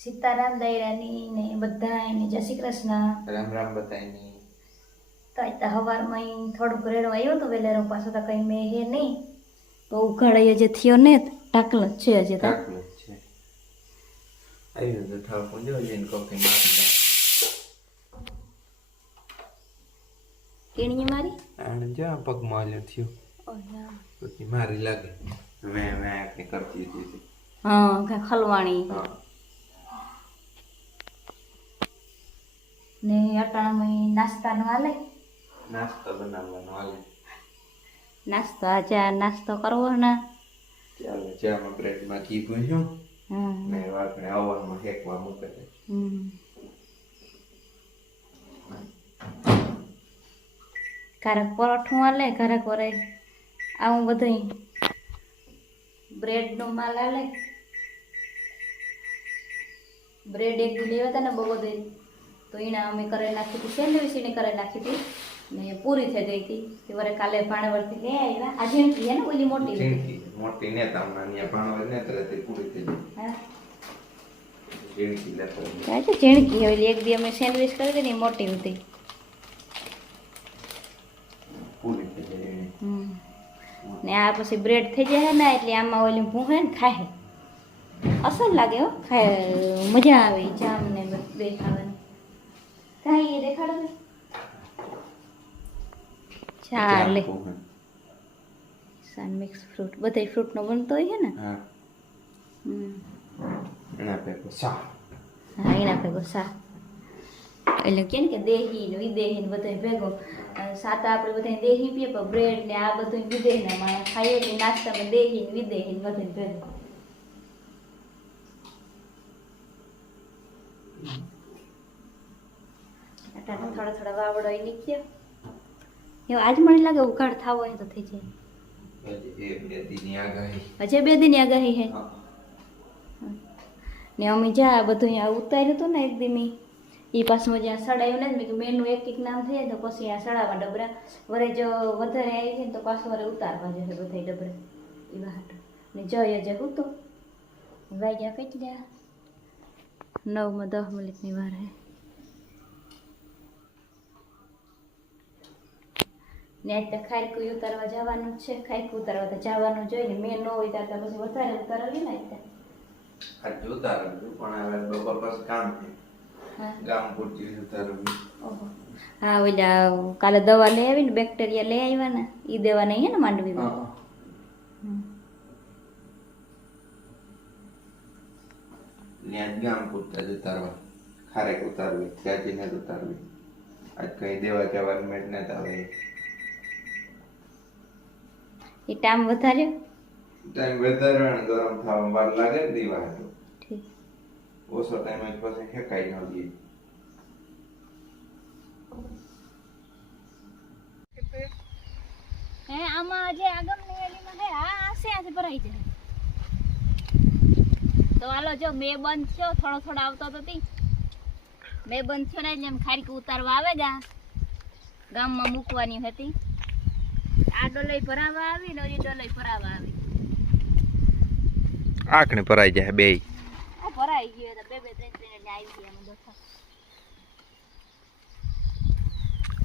સીતારામ દાયરાની ને બધા ને જય શ્રી કૃષ્ણ. રામ રામ બતાવીને તો આજ તો હવારમાં થોડુંક રેડો આવ્યો તો વેલેરો પાછો તો કઈ મેં હે નહીં. તો ઉઘાડાઈ જે થયો ને ટાકલ છે હજી તો. છે. આવ્યું તો થાળ પૂંજો જઈને કોફી મારી કેણીએ મારી? આને જો પગ માલ્યો થયો. ઓલા. પછી મારી લાગે. વે વે કરતી હતી. હા કા ખલવાણી. હા. ને અટાણામાં નાસ્તાનો હાલે. નાસ્તો બનાવવાનો હાલે. નાસ્તો આજે આ નાસ્તો કરવો ને. ચાલો ચામાં બ્રેડમાં ઘી ભૂંજ્યું ને વાટણે અવનમાં હેકવા મૂકે છે. ક્યારેક પરોઠું હાલે ક્યારેક વરે આવું બધું બ્રેડનો માલ હાલે. બ્રેડ એક લેવા હતા ને બહુ બધી તો એના અમે કરી નાખી હતી સેન્ડવિચ એને કરી નાખી હતી. ને પૂરી થઈ ગઈ હતી. તે વરે કાલે ભાણવડથી લઈ આવ્યા આ ઝીણકી હે ને ઓલી મોટી મોટી ને હમણાં ત્યાં ભાણવર નેતા હતી પૂરી થઈ ગઈ. હા. ઝીણકી ઓલી એક દી અમે સેન્ડવિચ કરી હતી ને મોટી હતી. પૂરી થઈ ગઈ હમ. ને આ પછી બ્રેડ થઈ જાય ને એટલે આમાં ઓલી ભૂહે ને ખાય અસર લાગે હો. ખાય મજા આવે જામ ને બે ખાવાની કાંઈ એ દેખાડો ચાલે. સન મિક્સ ફ્રૂટ નો ફ્રૂટનો બનતો હોય છે ને હા હમ. એના ભેગું સા હા એના ભેગો સા એટલે કે ને કે દેહી ને વિદેહી ને બધું ભેગો સાત આપણે બધા દેહી પીએ પણ બ્રેડ ને આ બધું વિદેહી ને માણસ ખાઈએ એટલે નાસ્તામાં દેહી ને વિદેહી ને બધું ભેગું અટાણે થોડા થોડા વાવડો એ નીકળ્યો. એવું આજ મને લાગે ઉઘાડ થાવો હોય તો થઈ જાય. હજી બે દીની આગાહી. દિન હે? ને અમે જ્યાં બધું અહીંયા ઉતાર્યું હતું ને એક દીમી એ પાછું જ્યાં સડાયું ને મેં મેનું એક એક નામ થઈ તો પછી આ સડાવા ડબરા. વરે જો વધારે આવી જાય ને તો પાછું વરે ઉતારવા જશે બધા ડબરા. એ વાટ ને જય જે હું તો વાગ્યા કેટલા નવમાં દસ મિનિટની વાર હે. ને આજ તો ખાયકું ઉતારવા જવાનું છે ખાયકું ઉતારવા તો જવાનું જોઈએ ને મેં ન હોય તો પછી વધારે ઉતારવી ને આજ તો. આજ જોતા રહ્યું પણ હવે બપોર પછી કામ ગામ પૂરતી જોતા હા ઓલા કાલે દવા લઈ આવી ને બેક્ટેરિયા લઈ આવ્યા ને એ દેવા નહીં ને માંડવીમાં? ત્યાં જ ગામ પૂરતા જ ઉતારવા. ખારેક ઉતારવી ત્યાંથી જ ઉતારવી. આજ કઈ દેવા જવાનું મેળ ન આવે એ ટાઈમ વધાર્યો ટાઈમ વધારે ને ગરમ થવા વાર લાગે દીવા. ઠીક. ઓછો ટાઈમ જ પછી હેકાઈ ન દઈએ. હે આમાં જે આગમની એલીમાં હે આ આસે આજે ભરાઈ જાય. તો હાલો જો બે બંધ થયો થોડો થોડો આવતો તો તી. બે બંધ થયો ને એટલે એમ ખારીક ઉતારવા આવે ગા. ગામમાં મૂકવાની હતી. આ ડોલઈ ભરાવા આવી ને ઓલી ડોલઈ ભરાવા આવી. આંખને ભરાઈ જાય બે ભરાઈ ગયો તો બે બે ત્રણ ત્રણ એટલે આવી ગયા અમે દોસ્તો.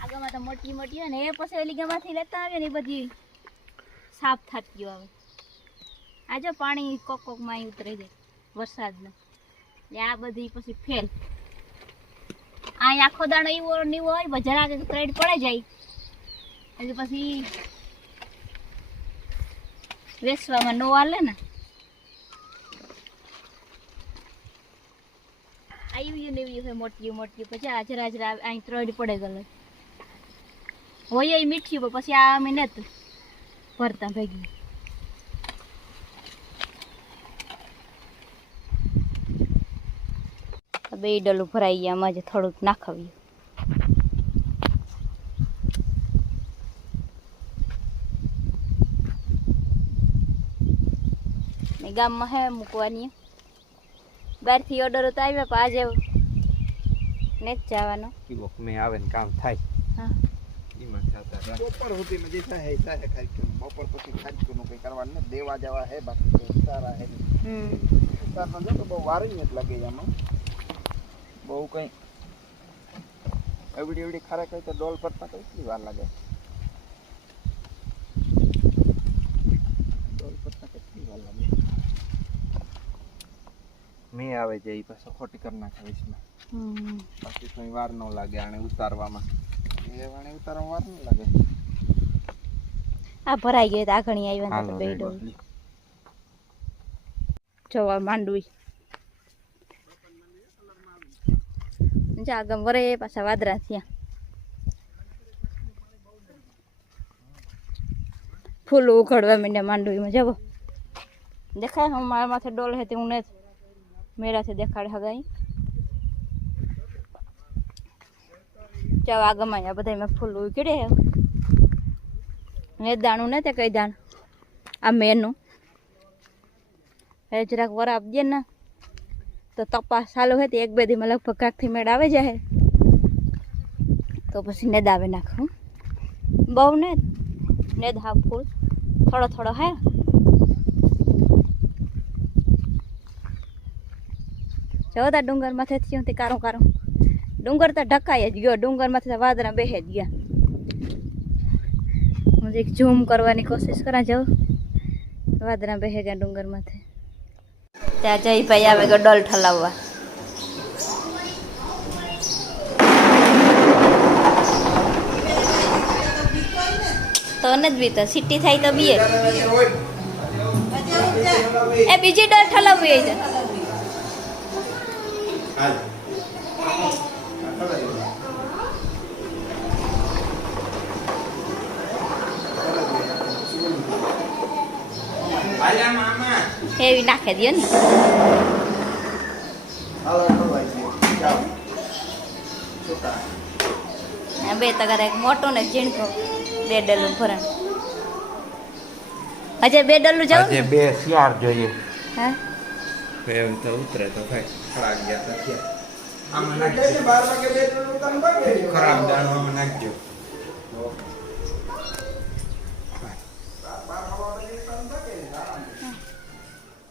આગળમાં તો મોટી મોટી ને એ પછી ઓલી ગામમાંથી લેતા આવે ને એ બધી સાફ થતી ગયો હવે. આ પાણી કોક કોકમાં ઉતરી જાય વરસાદનું. એટલે આ બધી પછી ફેલ. આ આખો દાડો એવો હોય જરાક ત્રેડ પડે જાય. એટલે પછી વેચવામાં નો હાલે ને આવ્યું ને એવું હોય મોટ્યું મોટ્યું પછી હાજર આવે અહીં ત્રણ પડે ગયો હોય એ મીઠ્યું પણ પછી આ અમે નત ભરતા ભેગી બે ડલું ભરાઈ ગયા આમાં જ થોડુંક નાખવ્યું ગામમાં હે મૂકવાની. બહારથી ઓર્ડર તો આવ્યા પણ આજે ને જ જવાનો. મેં આવે ને કામ થાય. હા. બપોર સુધીમાં જે થાય થાય કાર્યક્રમ બપોર પછી ખાંચકુનું કંઈ કરવાનું નથી. દેવા જવા હે બાકી ઉતારા હે. હમ. ઉતારનો જો તો બહુ વાર જ લાગે આમાં. બહુ કંઈ. એવડી એવડી ખરેખર તો ડોલ પડતા કઈ વાર લાગે ડોલ પડતા કેટલી વાર લાગે મેં આવે છે એ પાછો ખોટી કરી નાખે હમ. બાકી કંઈ વાર ન લાગે આને ઉતારવામાં. એ ઉતારવામાં વાર ન લાગે. આ ભરાઈ ગયો તો આગળ આવ્યા તો બેડો જોવા માંડવી. જાગમ વરે પાછા વાદરા થયા. ફૂલ ઉખડવા માંડ્યા માંડવીમાં જવો દેખાય હું મારા માથે ડોલ હતી હું ને મેરાથી દેખાડે હગાઈ. ચાવ આ બધા મેં ફૂલ ઉકેડે હે. દાણું ને તે કઈ દાણ. આ મેનું. એ જરાક વર આપજે ને. તો તપાસ ચાલુ હોય તો એક બે દીમાં લગભગ કાંકથી મેળ આવે જાય તો પછી નેદ આવે નાખું. બહુ ને નેદ હા ફૂલ. થોડો થોડો હે. જો તા ડુંગર માથે થયું તે કારું કારું. ડુંગર તો ઢકાઈ જ ગયો. ડુંગર માથે વાદળા બેહે જ ગયા. હું એક ઝૂમ કરવાની કોશિશ કરા જાઉં વાદળા બેહે ગયા ડુંગર માથે ત્યાં જયભાઈ આવે ગયો ડોલ ઠલાવવા. તો ને જ બી તો સિટી થાય તો બીએ. એ બીજી ડોલ ઠલાવવી હોય તો. એવી નાખે દે ને. બે તગાર એક મોટો ને ઝીણકો. બે ડલું ભરણ. હજે બે ડલું જાવ બે શિયાળ જોઈએ. હા? એમ તો ઉતરે તો કઈ ખરાબ ગયા આમાં નાખજો. ખરાબ દાણો આમાં નાખજો.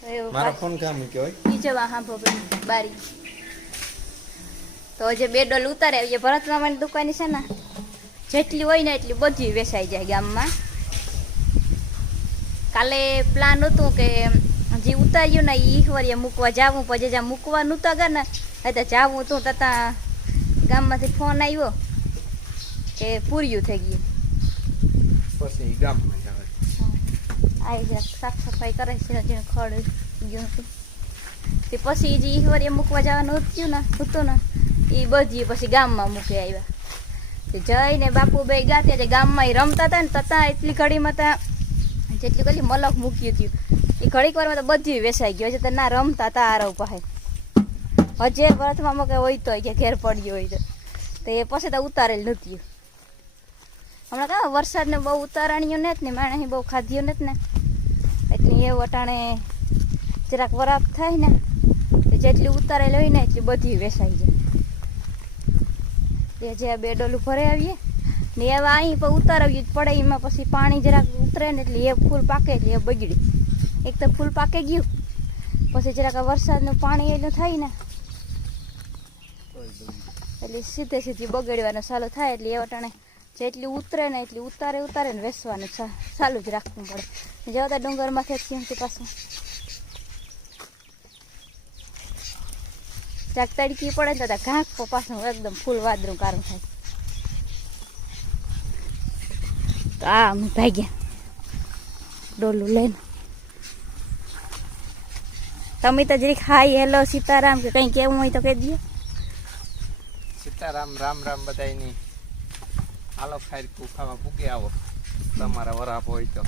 તો એવું મારો ફોન કામ કહેવાય નીચે વાહા ભોગવી બારી. તો જે બે ડોલ ઉતારે એ ભરત મામાની દુકાન છે ને જેટલી હોય ને એટલી બધી વેચાઈ જાય ગામમાં. કાલે પ્લાન હતું કે જે ઉતાર્યું ને એ વરીએ મૂકવા જાવું પછી જ્યાં મૂકવાનું તો ગયા ને એ તો જાવું તું તતા ગામમાંથી ફોન આવ્યો કે પૂર્યું થઈ ગયું. પછી ગામમાં આવે. સાફ સફાઈ કરે છે ખડ ગયું હતું. તે પછી જે ઈશ્વરીએ મૂકવા જવાનું હતું ને હતું ને એ બધી પછી ગામમાં મૂકી આવ્યા તે જઈને બાપુ બે ગયા ત્યાં ગામમાં રમતા હતા ને તતા એટલી ઘડીમાં ત્યાં જેટલી કલી મલક મૂક્યું હતું. એ ઘડીક વારમાં તો બધી વેસાઈ ગયો. છે તો ના રમતા હતા આરવ પાસે. હજે વર્થમાં મકે હોય તો કે ઘેર પડ્યો હોય તો. એ પછી તો ઉતારેલ નહોતી. હમણાં કાં વરસાદને બહુ ઉતારાણ્યું ને જ ને માણે અહીં બહુ ખાધ્યું નથી ને. એટલે એ વટાણે જરાક વરાપ થાય ને, તો જેટલી ઉતારેલી હોય ને એટલી બધી વેસાઈ જાય. એ જે બે ડોલું ભરે આવીએ. ને એવા અહીં પણ ઉતારવ્યું જ પડે, એમાં પછી પાણી જરાક ઉતરે ને એટલે એ ફૂલ પાકે એટલે એ બગડી. એક તો ફૂલ પાકે ગયું. પછી જરાક વરસાદનું પાણી એનું થાય ને. એટલે સીધે સીધી બગડવાનું ચાલુ થાય એટલે એ વટાણે જેટલી ઉતરે ને એટલી ઉતારે ઉતારે ને વેસવાનું ચાલુ જ રાખવું પડે. જવા ડુંગરમાંથી થયું પાછું. જાક તડકી પડે ને તો ઘાંક પાછું એકદમ ફૂલ વાદરું કારણ થાય. તો આ અમે ભાગ્યા. ડોલું લઈને. તમે તો જરીક હાય હેલો સીતારામ કે કંઈ કેવું હોય તો કહી દો સીતારામ રામ રામ બધાયની. હાલો ખાઈ કુખામાં પૂગે આવો. તમારા વરાપ હોય તો.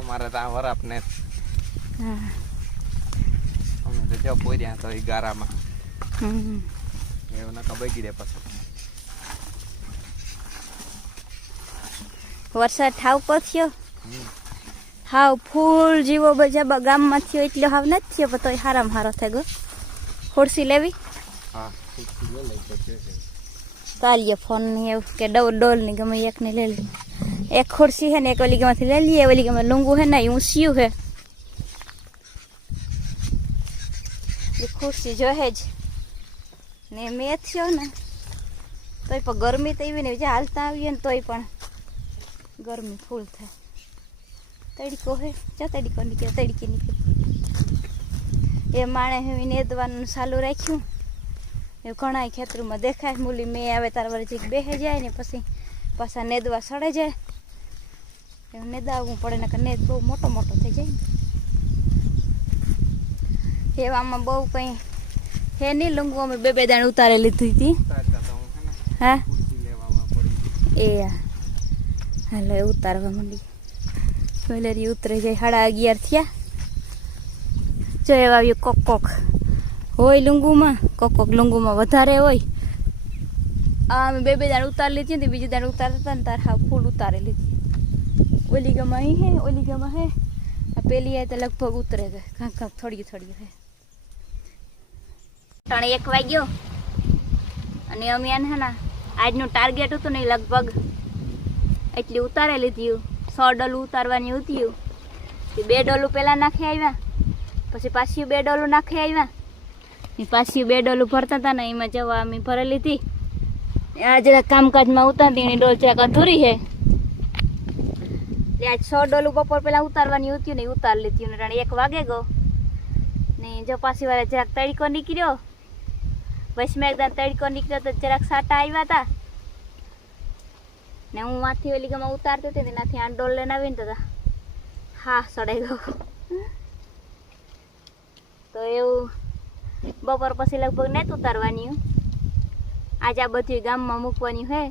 અમારે તો આ વરાપ ને અમે તો જો પોર્યા તો એ ગારામાં. એવું નકા બગીડે પછી. વરસાદ ઠાવ પર થયો હાવ ફૂલ જીવો બજા બ- ગામમાં થયો એટલે હાવ નથી થયો પણ તોય હારામ હારો થઈ ગયો ખોડસી લેવી? ચાલીએ ફોન ફોનની એવું કે ડોલ ડોલની ગમે એકને લઈ લે. એક ખુરશી હે ને એક ઓલી માંથી લઈ લઈએ ઓલી ગમે લુંગું હે ને એ સીયું હે. ખુરશી જોહે જ. ને મેં થયો ને તોય પણ ગરમી તો એવી ને જે હાલતા આવીએ ને તોય પણ ગરમી ફૂલ થાય. તડકો હે જા તડકો નીકળે તડકી નીકળી. એ માણે હું નેદવાનું ચાલુ રાખ્યું. એ ઘણા ખેતરમાં દેખાય મૂલી મેં આવે તાર વરજીક બેહે જાય ને પછી પાછા નેદવા સડે જાય. એવું નેદાવવું પડે ને નેદ બહુ મોટો મોટો થઈ જાય એવામાં બહુ કંઈ હે નહીં લંગુ અમે બે બે દાણ ઉતારે લીધી હતી. હું એ. હાલો ઉતારવા માંડી. જ્વેલરી ઉતરે જાય સાડા અગિયાર થયા. જો એવા આવ્યું કોક હોય લુંગુમાં કોક કોક લુંગુમાં વધારે હોય. આ અમે બે બે દાણ ઉતારી લીધી હતી, બીજી દાણ ઉતારતા હતા ને તાર હા ફૂલ ઉતારી લીધી. ઓલી ગમાં અહીં હે ઓલી ગમાં હે. આ પેલી આ તો લગભગ ઉતરે છે. કાંક કાંક થોડી થોડી હે. ત્રણ એક વાગ્યો. અને અમે એને હે ને, આજનું ટાર્ગેટ હતું ને લગભગ એટલી ઉતારે લીધી સો ડોલું ઉતારવાની ઉતર્યું એ બે ડોલું પહેલાં નાખી આવ્યા પછી પાછી બે ડોલું નાખી આવ્યા ને પાછી બે ડોલું ભરતા હતા ને એમાં જવા અમે ભરેલી હતી આ જરા કામકાજમાં ઉતારતી એની ડોલ ચેક અધૂરી છે એટલે આજ સો ડોલું બપોર પહેલાં ઉતારવાની ઉત્યું ને એ ઉતારી લીધી ને એક વાગે ગયો. ને જો પાછી વાળા જરાક તડકો નીકળ્યો. વચમાં એકદમ તડકો નીકળ્યો તો જરાક સાટા આવ્યા હતા ને હું વાંથી ઓલી ગમાં ઉતારતી હતી ને એનાથી આ ડોલ લઈને આવીને તો હા સડાઈ ગયો. તો એવું બપોર પછી લગભગ નથી ઉતારવાની આજે આ બધી ગામમાં મૂકવાની હોય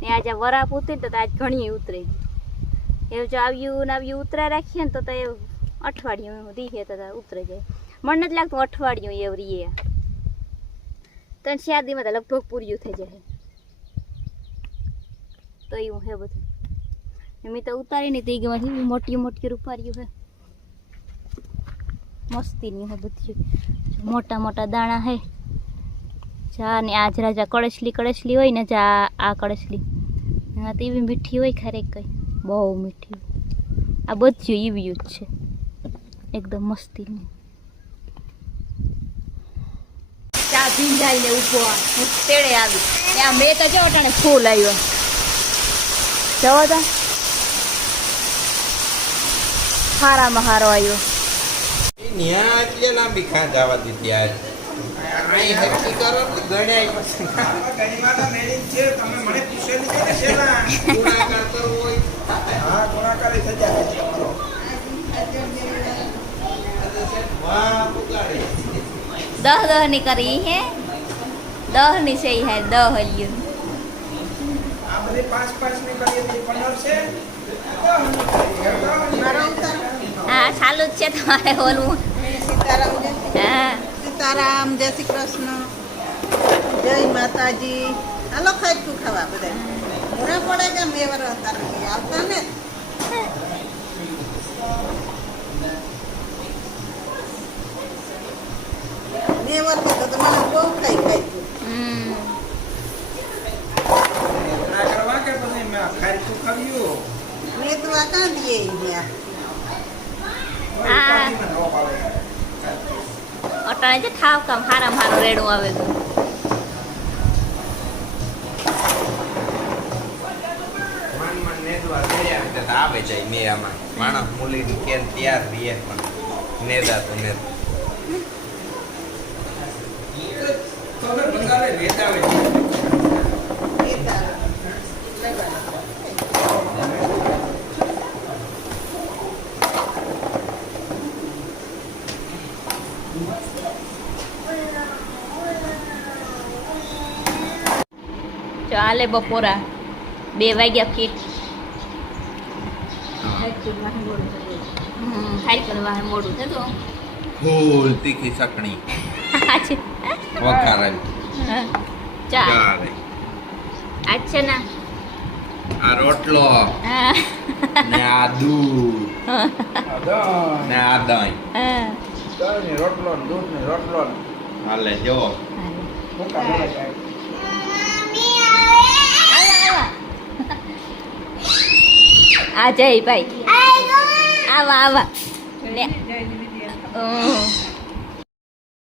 ને આજે વરાપ ઉતરી તો આજ ઘણી ઉતરી એવું જો આવ્યું ને આવ્યું ઉતરા રાખીએ ને તો એ અઠવાડિયું દીહે તો ઉતરી જાય. મને નથી લાગતું અઠવાડિયું એવરી એ ત્રણ ચાર તો લગભગ પૂર્યું થઈ જાય. તો એવું હે બધું. મેં તો ઉતારી નહીં તો ઈગમાંથી મોટી મોટી રૂપાર્યું હે. મસ્તીની હે બધી. મોટા મોટા દાણા હે. જા ને આજ રાજા કળશલી કળશલી હોય ને જા આ કળશલી. હા તો એવી મીઠી હોય ખરેખ કઈ. બહુ મીઠી. આ બધું એવી જ છે. એકદમ મસ્તીની. ચા ભીંજાઈને ઊભો. હું તેડે આવી. ત્યાં મેં તો જો અટાણે ફૂલ આવ્યો જવો તો હારામાં હારો આવ્યો ન્યા એટલે લાંબી ખાં જવા દીધી આજ અહીં હરકી કરો તો ગણાય પછી ગુણાકાર કરવો હોય વાહ પુગાડે દહ દહ હે ની ચાલુ જ છે તમારે સીતારામ હા. સીતારામ જય શ્રી કૃષ્ણ. જય માતાજી. હાલો તું ખાવા બધા મોડા પડે કે મેવર હતા નથી? આવતા ને? મેવર તો મને બહુ ખાઈ ખાઈ. હમ મેં તો આ અટાણે જે થાવ કામ રેડું આવે તો. આવે જાય મેરામાં માણસ મૂલી કેમ તૈયાર રહીએ પણ નેદા તો નેદ. ચાલે બપોરા બે વાગ્યા ફીટ હમ ખાઈ મોડું થતું ફૂલ તીખી ચટણી. આજે વઘારેલી ચાલે આજ છે ને આ રોટલો ને આ દૂધ. ને આ દહીં. હા રોટલો દૂધ ને રોટલો હાલે જો. આ જય ભાઈ. આવા આવા. લે.